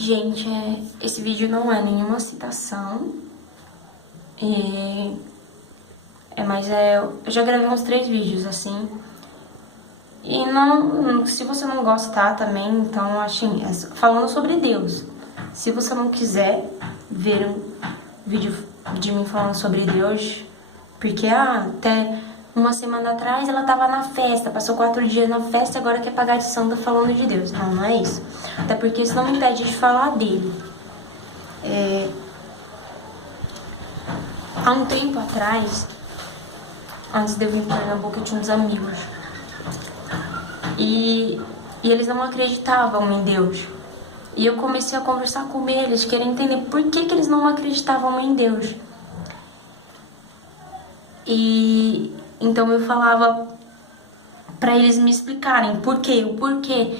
Gente, esse vídeo não é nenhuma citação. Eu já gravei uns 3 vídeos assim. E não, se você não gostar também, então assim, falando sobre Deus. Se você não quiser ver um vídeo de mim falando sobre Deus, porque até uma semana atrás ela tava na festa, passou 4 dias na festa e agora quer pagar de santa falando de Deus. Não, não é isso. Até porque isso não me impede de falar dele. Há um tempo atrás, antes de eu vir para Pernambuco, eu tinha uns amigos. E eles não acreditavam em Deus. E eu comecei a conversar com eles, querer entender por que eles não acreditavam em Deus. E então eu falava para eles me explicarem o porquê,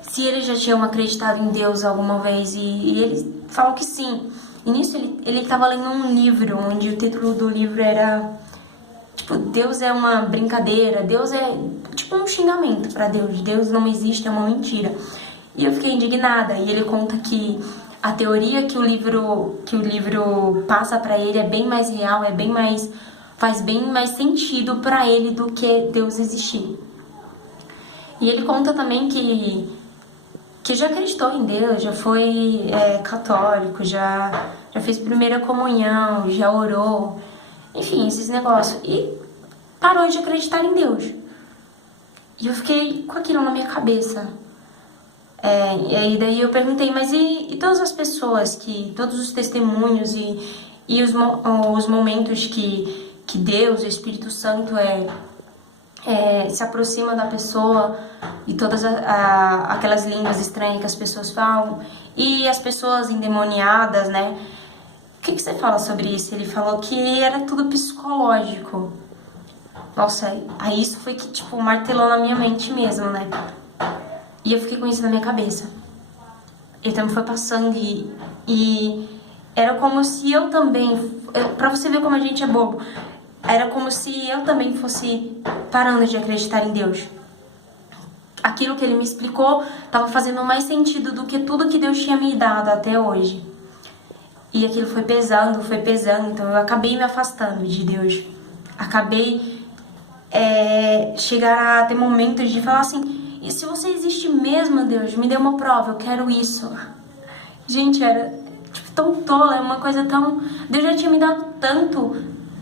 se eles já tinham acreditado em Deus alguma vez. E eles falam que sim. E nisso ele estava lendo um livro, onde o título do livro era tipo, Deus é uma brincadeira, Deus é tipo um xingamento pra Deus, Deus não existe, é uma mentira. E eu fiquei indignada, e ele conta que a teoria que o livro passa pra ele é bem mais real, faz bem mais sentido pra ele do que Deus existir. E ele conta também que já acreditou em Deus, já foi católico, já fez primeira comunhão, já orou, enfim, esses negócios. E parou de acreditar em Deus. E eu fiquei com aquilo na minha cabeça. E aí daí eu perguntei, mas e todas as pessoas, todos os testemunhos e os momentos que Deus, o Espírito Santo se aproxima da pessoa, e todas aquelas línguas estranhas que as pessoas falam, e as pessoas endemoniadas, né? O que você fala sobre isso? Ele falou que era tudo psicológico. Nossa, aí isso foi que, tipo, martelou na minha mente mesmo, né? E eu fiquei com isso na minha cabeça. Então foi passando e era como se eu também... Pra você ver como a gente é bobo. Era como se eu também fosse parando de acreditar em Deus. Aquilo que ele me explicou tava fazendo mais sentido do que tudo que Deus tinha me dado até hoje. E aquilo foi pesando, então eu acabei me afastando de Deus. Acabei chegar a ter momentos de falar assim, e se você existe mesmo, Deus, me dê uma prova, eu quero isso. Gente, era tipo tão tola, é uma coisa tão... Deus já tinha me dado tanto,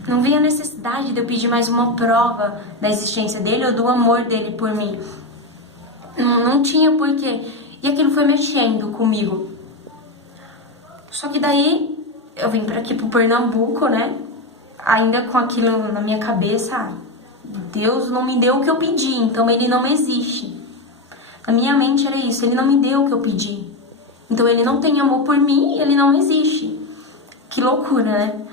não vinha a necessidade de eu pedir mais uma prova da existência dele ou do amor dele por mim. Não tinha porquê. E aquilo foi mexendo comigo. Só que daí eu vim pra aqui pro Pernambuco, né? Ainda com aquilo na minha cabeça, Deus não me deu o que eu pedi, então ele não existe. Na minha mente era isso, ele não me deu o que eu pedi. Então ele não tem amor por mim e ele não existe. Que loucura, né?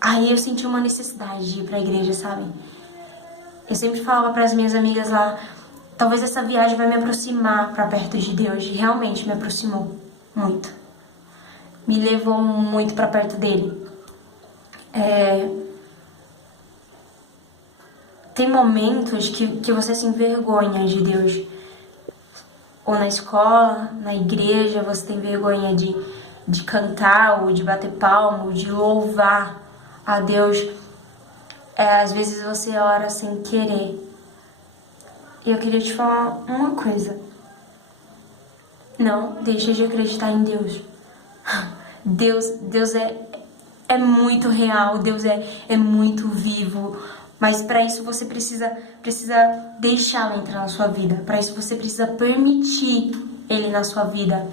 Aí eu senti uma necessidade de ir pra igreja, sabe? Eu sempre falava pras minhas amigas lá, talvez essa viagem vai me aproximar pra perto de Deus. E realmente me aproximou muito. Me levou muito pra perto dele. Tem momentos que você se envergonha de Deus. Ou na escola, na igreja, você tem vergonha de cantar, ou de bater palma, ou de louvar a Deus. Às vezes você ora sem querer. E eu queria te falar uma coisa. Não deixa de acreditar em Deus. Deus é muito real, Deus é muito vivo. Mas para isso você precisa deixá-lo entrar na sua vida. Para isso você precisa permitir ele na sua vida.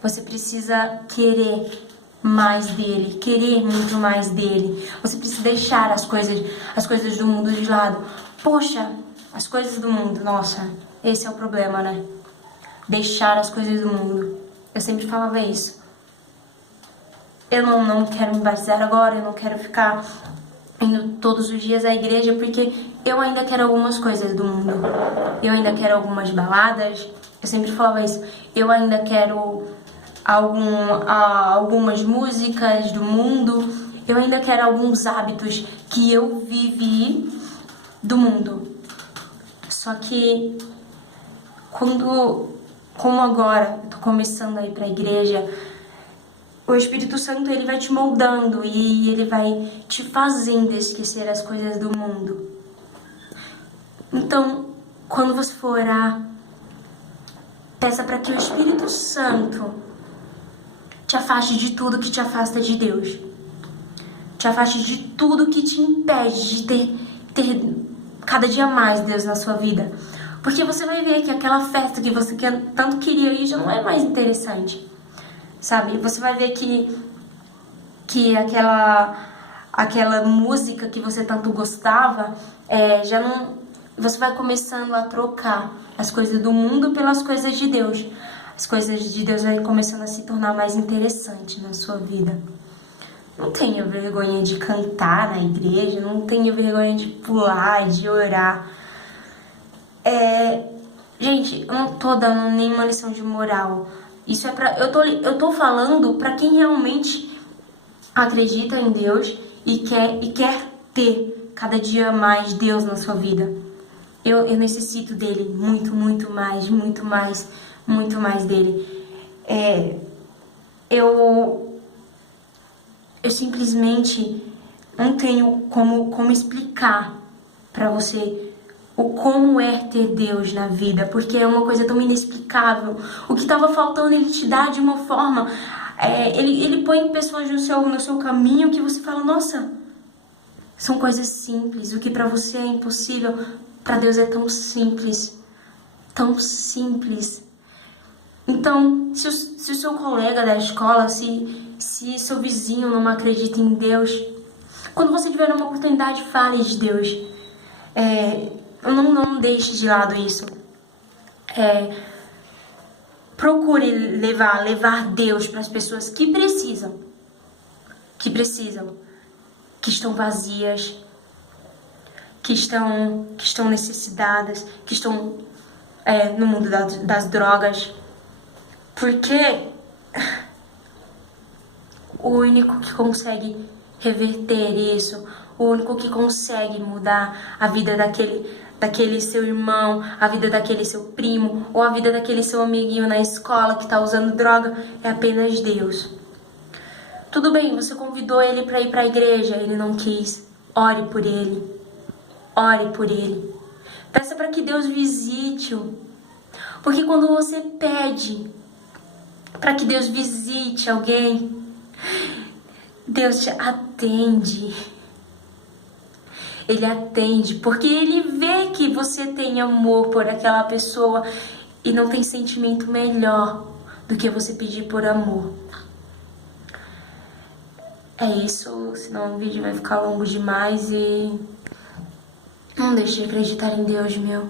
Você precisa querer mais dele, querer muito mais dele. Você precisa deixar as coisas do mundo de lado. Poxa, as coisas do mundo, nossa, esse é o problema, né? Deixar as coisas do mundo. Eu sempre falava isso. Eu não quero me batizar agora, eu não quero ficar indo todos os dias à igreja, porque eu ainda quero algumas coisas do mundo. Eu ainda quero algumas baladas. Eu sempre falava isso. Eu ainda quero algumas músicas do mundo. Eu ainda quero alguns hábitos que eu vivi do mundo. Só que quando como agora eu tô começando a ir pra igreja, o Espírito Santo, ele vai te moldando e ele vai te fazendo esquecer as coisas do mundo. Então, quando você for orar, peça para que o Espírito Santo te afaste de tudo que te afasta de Deus. Te afaste de tudo que te impede de ter cada dia mais Deus na sua vida. Porque você vai ver que aquela festa que você tanto queria ir já não é mais interessante. Sabe? Você vai ver que aquela música que você tanto gostava, já não... Você vai começando a trocar as coisas do mundo pelas coisas de Deus. As coisas de Deus vai começando a se tornar mais interessante na sua vida. Não tenha vergonha de cantar na igreja, não tenha vergonha de pular, de orar. Gente, eu não tô dando nenhuma lição de moral. Isso é pra... Eu tô falando pra quem realmente acredita em Deus e quer ter cada dia mais Deus na sua vida. Eu necessito dele muito mais dele. Eu simplesmente não tenho como explicar pra você o como é ter Deus na vida, porque é uma coisa tão inexplicável. O que estava faltando, ele te dá de uma forma, ele põe pessoas no seu caminho que você fala, nossa, são coisas simples. O que pra você é impossível, pra Deus é tão simples, tão simples. Então, se o seu colega da escola, se seu vizinho não acredita em Deus, quando você tiver uma oportunidade, fale de Deus. Não deixe de lado isso. Procure levar Deus para as pessoas que precisam, que estão vazias, que estão necessitadas, que estão no mundo das drogas. Porque o único que consegue reverter isso, o único que consegue mudar a vida daquele seu irmão, a vida daquele seu primo, ou a vida daquele seu amiguinho na escola que tá usando droga, é apenas Deus. Tudo bem, você convidou ele para ir para a igreja, ele não quis. Ore por ele. Ore por ele. Peça para que Deus visite-o. Porque quando você pede para que Deus visite alguém, Deus te atende. Ele atende, porque ele vê que você tem amor por aquela pessoa e não tem sentimento melhor do que você pedir por amor. É isso, senão o vídeo vai ficar longo demais e não deixe de acreditar em Deus, meu.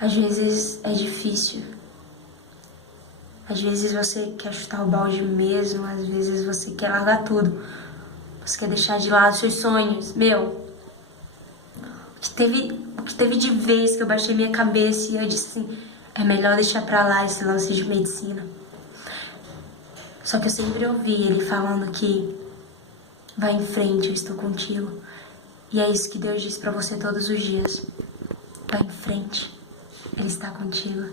Às vezes é difícil. Às vezes você quer chutar o balde mesmo, às vezes você quer largar tudo. Você quer deixar de lado seus sonhos. Meu, o que teve de vez que eu baixei minha cabeça e eu disse assim, é melhor deixar pra lá esse lance de medicina. Só que eu sempre ouvi ele falando que vai em frente, eu estou contigo. E é isso que Deus diz pra você todos os dias. Vai em frente, Ele está contigo.